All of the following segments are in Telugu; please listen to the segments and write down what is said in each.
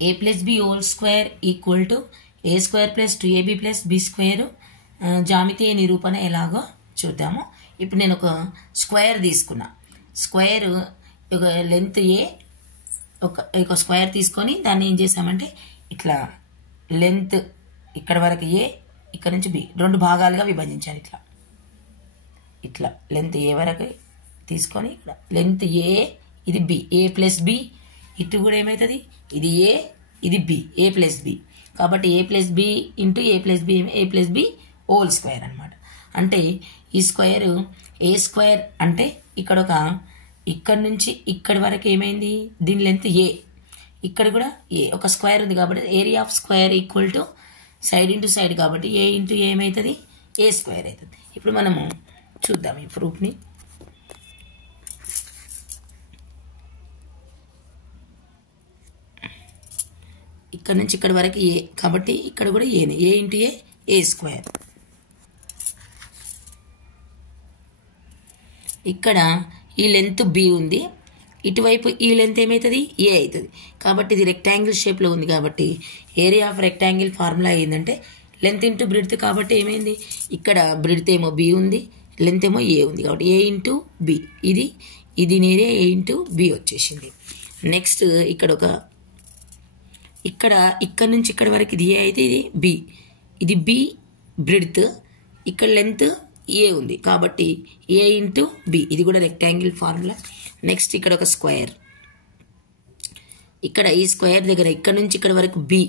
a plus b whole square equal to a square plus 2ab plus b square జామితీయ నిరూపణ ఎలాగో చూద్దాము. ఇప్పుడు నేను ఒక స్క్వేర్ తీసుకున్నా. స్క్వేర్ ఒక లెంత్ ఏ ఒక స్క్వేర్ తీసుకొని దాన్ని ఏం చేసామంటే ఇట్లా లెంత్ ఇక్కడ వరకు ఏ, ఇక్కడ నుంచి బి, రెండు భాగాలుగా విభజించాను. ఇట్లా లెంత్ ఏ వరకు తీసుకొని ఇక్కడ లెంత్ ఏ, ఇది బి, ఏ ప్లస్ బి, ఇటు కూడా ఏమవుతుంది, ఇది ఏ, ఇది బి, ఏ ప్లస్ బి. కాబట్టి A plus B into A plus B whole square అనమాట. అంటే ఈ స్క్వేర్ ఏ స్క్వేర్ అంటే ఇక్కడ నుంచి ఇక్కడి వరకు ఏమైంది, దీని లెంత్ ఏ, ఇక్కడ కూడా ఏ, ఒక స్క్వేర్ ఉంది కాబట్టి area of square equal to side into side కాబట్టి ఏ ఇంటూ ఏమవుతుంది, ఏ స్క్వేర్ అవుతుంది. ఇప్పుడు మనము చూద్దాం ఈ ప్రూఫ్ని. ఇక్కడ నుంచి ఇక్కడ వరకు ఏ కాబట్టి ఇక్కడ కూడా ఏనే, ఏ ఇంటూ ఏ స్క్వేర్. ఇక్కడ ఈ లెంత్ బి ఉంది, ఇటువైపు ఈ లెంత్ ఏమవుతుంది, ఏ అవుతుంది. కాబట్టి ఇది రెక్టాంగిల్ షేప్లో ఉంది కాబట్టి ఏరియా ఆఫ్ రెక్టాంగిల్ ఫార్ములా ఏంటంటే లెంత్ ఇంటూ బ్రిడ్త్. కాబట్టి ఏమైంది, ఇక్కడ బ్రిడ్త్ ఏమో బి ఉంది, లెంత్ ఏమో ఏ ఉంది కాబట్టి ఏ ఇంటూ బి, ఇది నేనే ఏ ఇంటూ బి వచ్చేసింది. నెక్స్ట్ ఇక్కడ నుంచి ఇక్కడ వరకు ఇది ఏ అయితే ఇది బి బ్రిడ్త్, ఇక్కడ లెంత్ ఏ ఉంది కాబట్టి ఏ ఇంటూ బి, ఇది కూడా రెక్టాంగిల్ ఫార్ములా. నెక్స్ట్ ఇక్కడ ఒక స్క్వేర్, ఇక్కడ ఈ స్క్వేర్ దగ్గర ఇక్కడ నుంచి ఇక్కడ వరకు బి,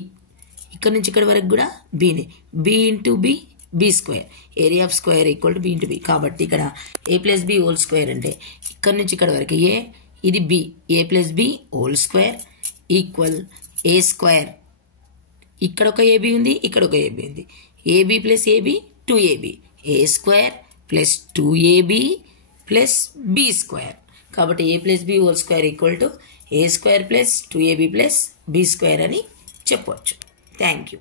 ఇక్కడ నుంచి ఇక్కడ వరకు కూడా బిని, B into B square, area of square equal to B into B. కాబట్టి ఇక్కడ A plus B whole square అంటే ఇక్కడ నుంచి ఇక్కడ వరకు ఏ, ఇది B, A plus B whole square equal A square. ఇక్కడ ఒక ఏబి ఉంది, ఇక్కడ ఒక ఏబి ఉంది, AB plus AB 2ab, A square plus 2ab plus B square. కాబట్టి A plus B whole square equal to A square plus 2ab plus B square అని చెప్పవచ్చు. Thank you.